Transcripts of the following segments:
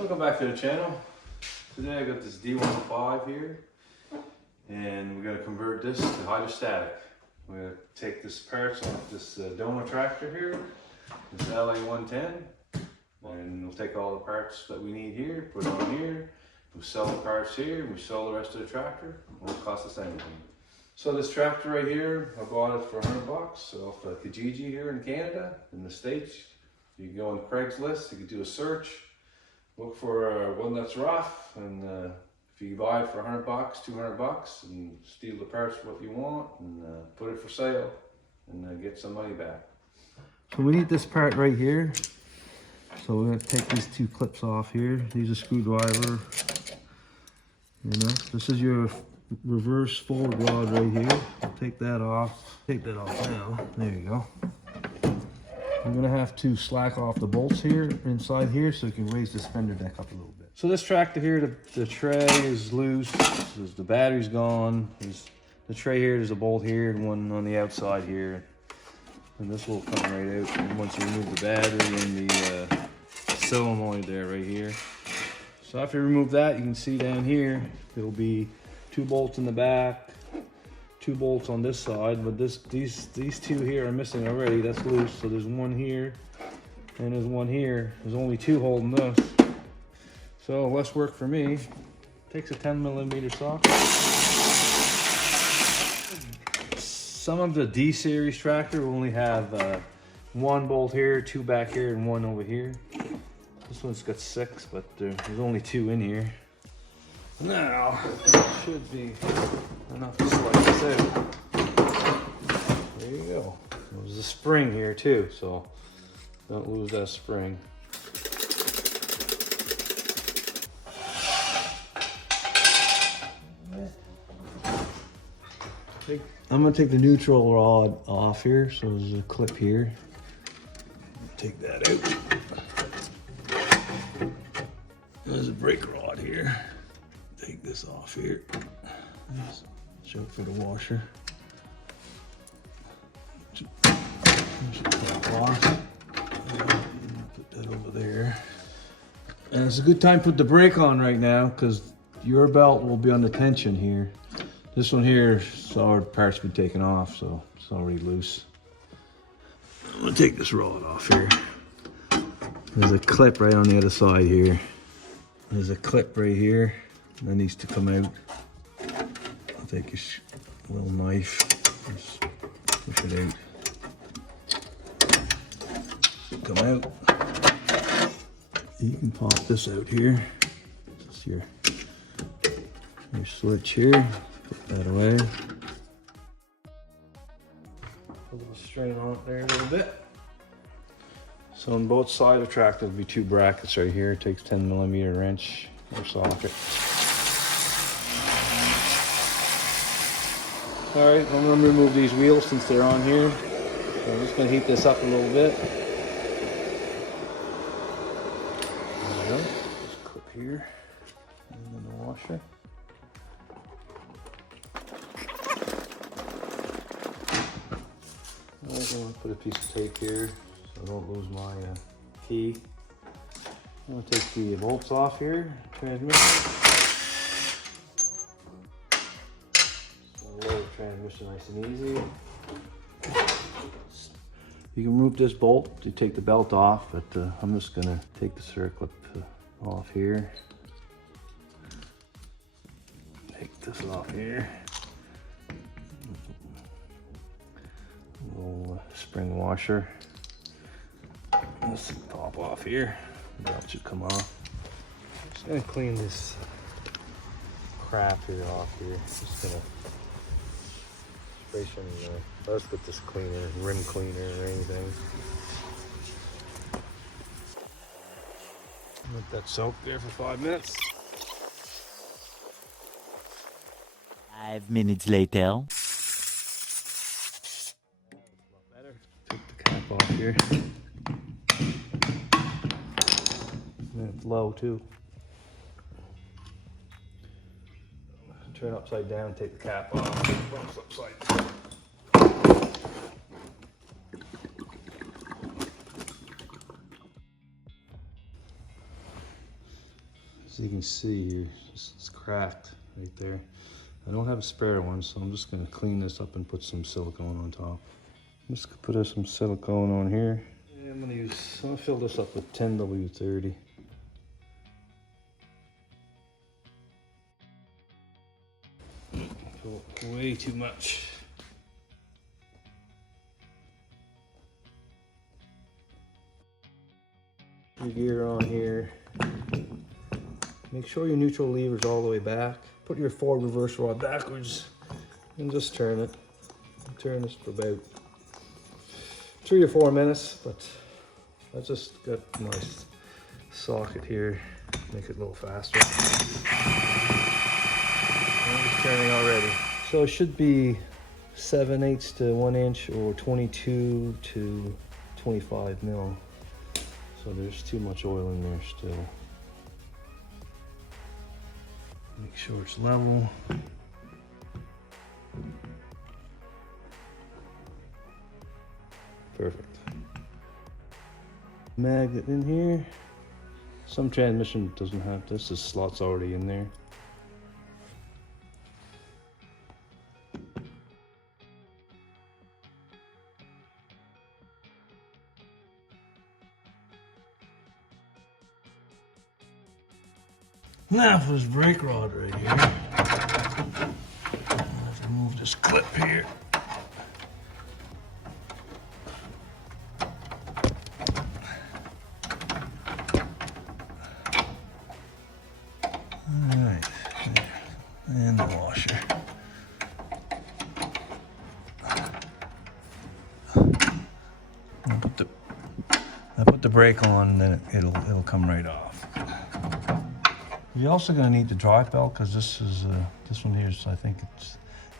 Welcome back to the channel. Today I got this D105 here and we're going to convert this to hydrostatic. We're going to take this parts off this donor tractor here, this LA110, and we'll take all the parts that we need here, put it on here, we'll sell the parts here, we sell the rest of the tractor, it won't cost us anything. So this tractor right here, I bought it for $100 off Kijiji here in Canada, in the States. You can go on Craigslist, you can do a search, look for one that's rough, and if you buy it for $100, $200, and steal the parts what you want, and put it for sale, and get some money back. So we need this part right here. So we're going to take these two clips off here. Use a screwdriver. You know, this is your reverse forward rod right here. I'll take that off. Take that off now. There you go. I'm going to have to slack off the bolts here, inside here, so you can raise this fender deck up a little bit. So this tractor here, the tray is loose. The battery's gone. There's the tray here, there's a bolt here and one on the outside here. And this will come right out. And once you remove the battery and the solenoid there right here. So after you remove that, you can see down here, there'll be 2 bolts in the back, 2 bolts on this side, but these two here are missing already. That's loose. So there's one here and there's one here. There's only 2 holding this. So less work for me. Takes a 10mm socket. Some of the D series tractor will only have 1 bolt here, 2 back here, and 1 over here. This one's got 6, but there's only 2 in here. Now, it should be enough to slide this out. There you go. There's a spring here too, so don't lose that spring. I'm gonna take the neutral rod off here, so there's a clip here. Take that out. There's a brake rod here. Take this off here. Show it for the washer. Put that over there. And it's a good time to put the brake on right now because your belt will be under tension here. This one here, all the parts been taken off, so it's already loose. I'm gonna take this rod off here. There's a clip right on the other side here. There's a clip right here that needs to come out. I'll take your little knife, just push it out. Come out. You can pop this out here. This is your switch here. Put that away. Put a little strain on it there a little bit. So on both sides of the tractor will be 2 brackets right here. It takes 10mm wrench or socket. All right, I'm gonna remove these wheels since they're on here. So I'm just gonna heat this up a little bit. There we go. Just clip here and then the washer. I'm gonna put a piece of tape here so I don't lose my key. I'm gonna take the bolts off here, transmission. So lower the transmission nice and easy. You can remove this bolt to take the belt off, but I'm just gonna take the circlip off here. Take this off here. Little spring washer. This pop off here. The belt should come off. Just gonna clean this crap here off here. Just gonna spray some. Let's put this cleaner, rim cleaner, or anything. Let that soak there for 5 minutes. 5 minutes later. Take the cap off here. And it's low too. Turn it upside down, take the cap off. Bumps upside down. As you can see here, it's cracked right there. I don't have a spare one, so I'm just gonna clean this up and put some silicone on top. I'm just gonna put some silicone on here. Yeah, I'm gonna fill this up with 10W30. Way too much. Your gear on here. Make sure your neutral lever's all the way back. Put your forward reverse rod backwards and just turn it. Turn this for about 3 or 4 minutes, but I just got a nice socket here. Make it a little faster. It's turning already. So it should be 7/8 to 1 inch or 22 to 25 mil. So there's too much oil in there still. Make sure it's level. Perfect. Magnet in here. Some transmission doesn't have this. This slot's already in there. Now for this brake rod right here. Let's remove this clip here. Alright, and the washer. I put the brake on, and then it'll come right off. You're also going to need the drive belt, because this one here is, I think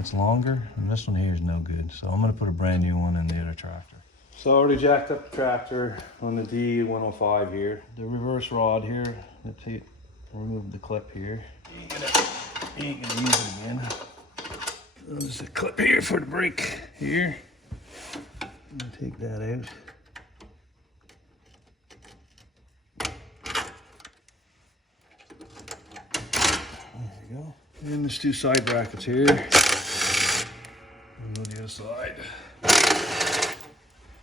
it's longer, and this one here is no good. So I'm going to put a brand new one in the other tractor. So I already jacked up the tractor on the D105 here. The reverse rod here, remove the clip here. You ain't gonna use it again. There's a clip here for the brake here. I'm gonna take that out. There you go. And there's 2 side brackets here. And on the other side.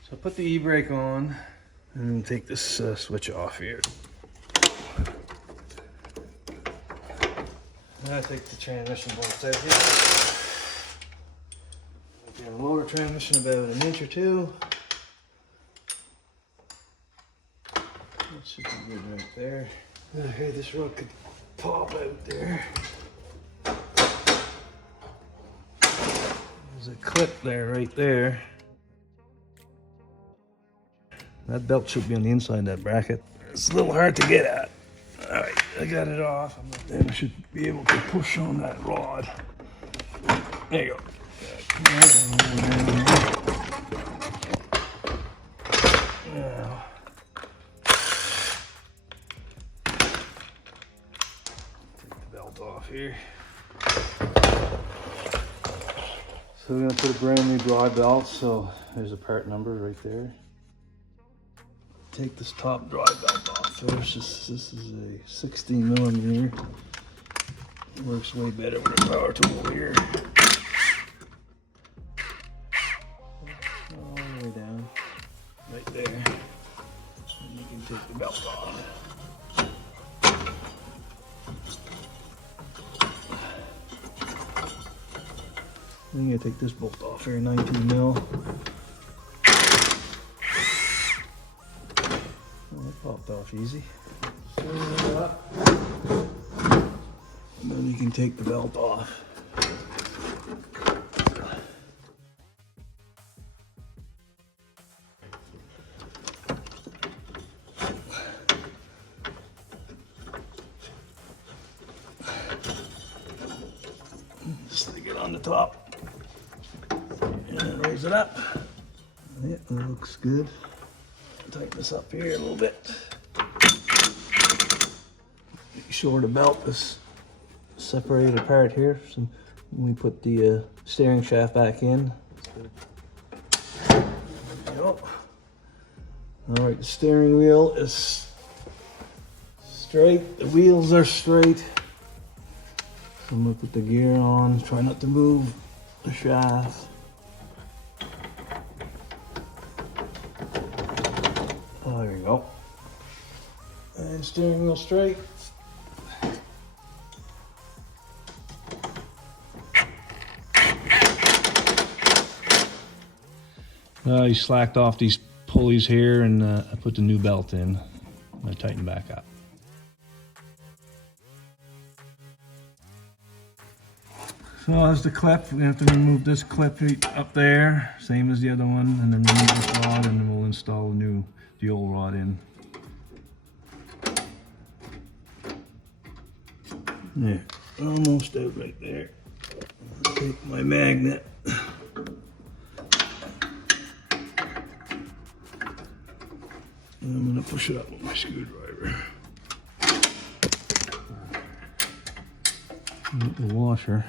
So I put the e-brake on and take this switch off here. I take the transmission bolts out here. Get a lower transmission about 1 inch or 2. That should be good right there. Okay, this rod could pop out there. There's a clip there, right there. That belt should be on the inside of that bracket. It's a little hard to get at. Alright, I got it off. Then I should be able to push on that rod. There you go. Now, take the belt off here. So we're going to put a brand new drive belt. So there's a part number right there. Take this top drive belt off first. This is a 16mm. Works way better with a power tool here. All the way down, right there. And you can take the belt off. I'm gonna take this bolt off here, 19mm. Popped off easy. And then you can take the belt off. Just stick it on the top and then raise it up. Yeah, that looks good. Tighten this up here a little bit. Make sure the belt is separated apart here. So when we put the steering shaft back in. There we go. All right, the steering wheel is straight, the wheels are straight. So I'm gonna put the gear on, try not to move the shaft. Oh, there you go. And steering wheel straight. I slacked off these pulleys here and I put the new belt in. I tighten back up. So as the clip, we have to remove this clip up there, same as the other one, and then remove this rod, and then we'll install the old rod in. There, almost out right there. Take my magnet. And I'm gonna push it up with my screwdriver. Get the washer.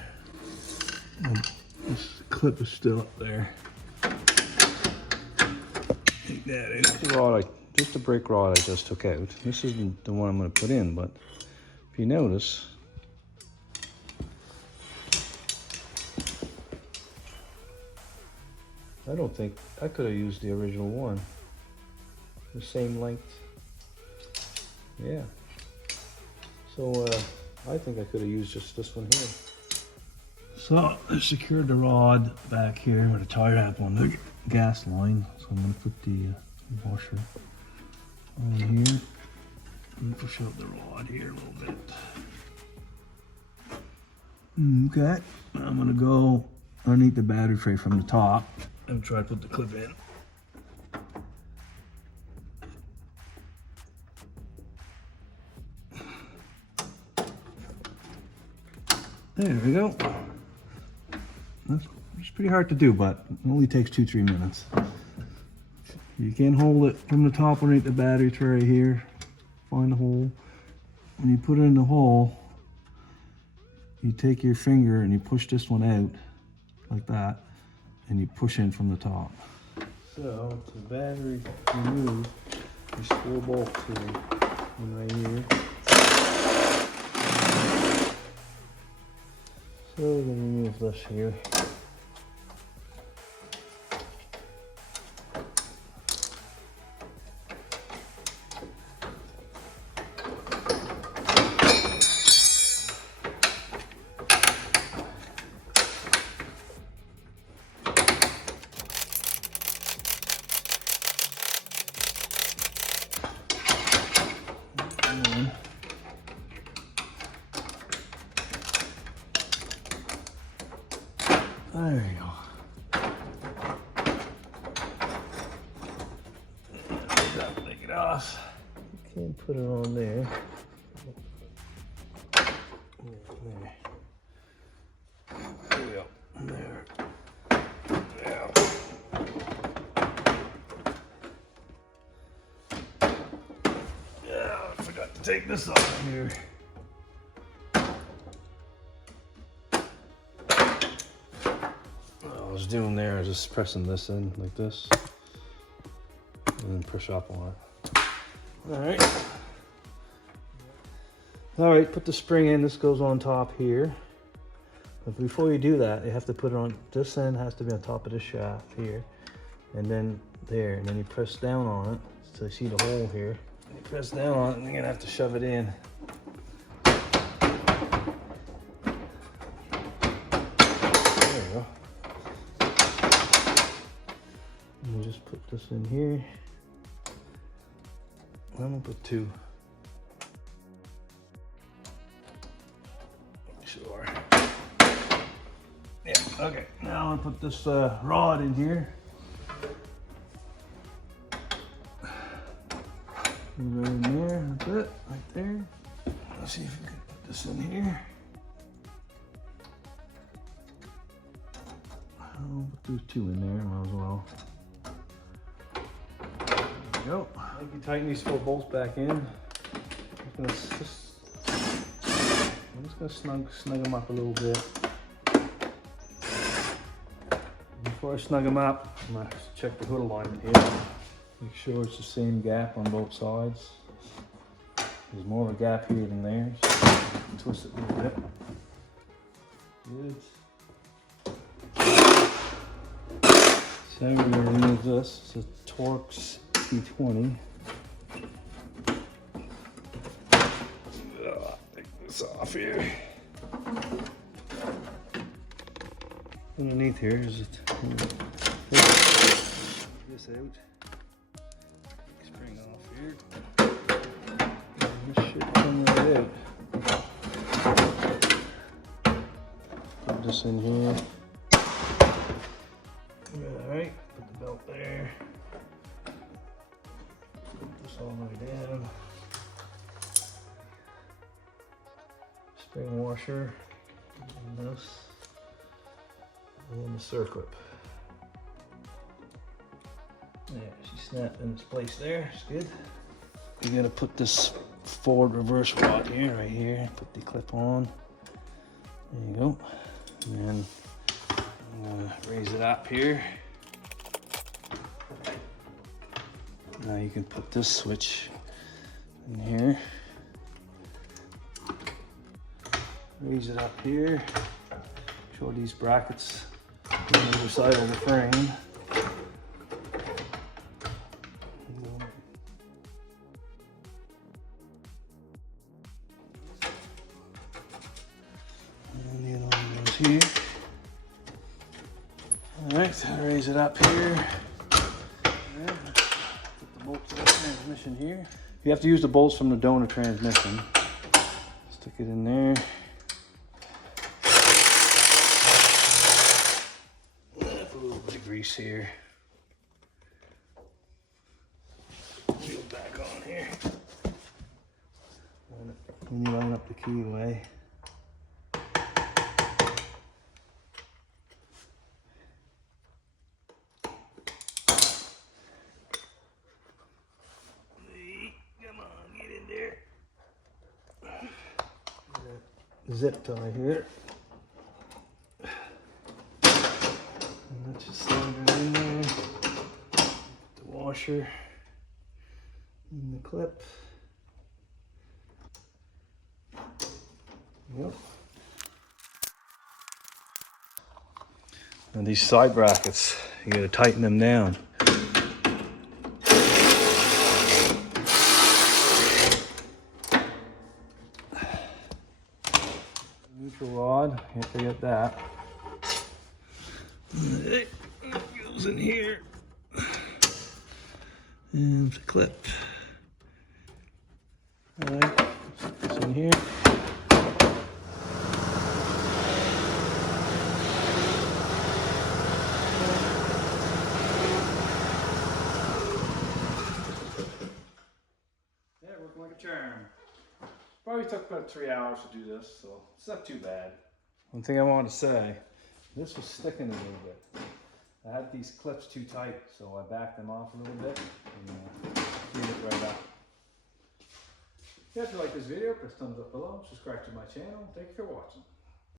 This clip is still up there. Take that out. The rod, just the brake rod I just took out. This isn't the one I'm gonna put in, but if you notice, I don't think I could have used the original one. The same length. Yeah. So I think I could have used just this one here. So I secured the rod back here with a tie wrap on the gas line. So I'm going to put the washer on here and push out the rod here a little bit. Okay, I'm going to go underneath the battery tray from the top and try to put the clip in. There we go. It's pretty hard to do, but it only takes 2-3 minutes. You can hold it from the top underneath the battery tray here. Find the hole. When you put it in the hole, you take your finger and you push this one out like that, and you push in from the top. So the battery removed. There's 4 bolts here, one right here. So we're going to remove this here. There you go. Take it off. You can't put it on there. There. There we go. There. Yeah. Yeah, I forgot to take this off here. I was doing there, just pressing this in like this, and then push up on it. All right, put the spring in. This goes on top here. But before you do that, you have to put it on, this end has to be on top of the shaft here, and then there, and then you press down on it. So you see the hole here. You press down on it, and you're gonna have to shove it in. Just put this in here. I'm gonna put 2. Sure. Yeah, okay. Now I'm gonna put this rod in here. Right in there, that's it, right there. Let's see if we can put this in here. I'll put 2 in there, might as well. Go. You can tighten these 4 bolts back in. I'm just gonna snug them up a little bit. Before I snug them up, I'm gonna check the hood alignment here. Make sure it's the same gap on both sides. There's more of a gap here than there. So twist it a little bit. Good. So we're going to remove this. It's a Torx T20. Take this off here. Underneath here is it. This out. Spring off here. And this should come right out. Put this in here. Alright, put the belt there. Put this all the way down. Spring washer. And this. And then the circlip. There, she snapped in its place there. It's good. You're gonna put this forward reverse rod here, right here. Put the clip on. There you go. And then I'm gonna raise it up here. Now you can put this switch in here. Raise it up here. Show these brackets on either side of the frame. And the other one goes here. Alright, raise it up here. Put the bolts of the transmission here. You have to use the bolts from the donor transmission. Stick it in there. Put a little bit of grease here. Wheel back on here. When you line up the keyway. Come on, get in there. Zip tie here. And let's just slide it in there. The washer and the clip. Yep. And these side brackets, you gotta tighten them down. Neutral rod, can't forget that. It goes in here. And the clip. Alright, it's in here. Yeah, working like a charm. Probably took about 3 hours to do this, so it's not too bad. One thing I wanted to say, this was sticking a little bit. I had these clips too tight, so I backed them off a little bit and freed it right up. If you like this video, press thumbs up below, subscribe to my channel. Thank you for watching.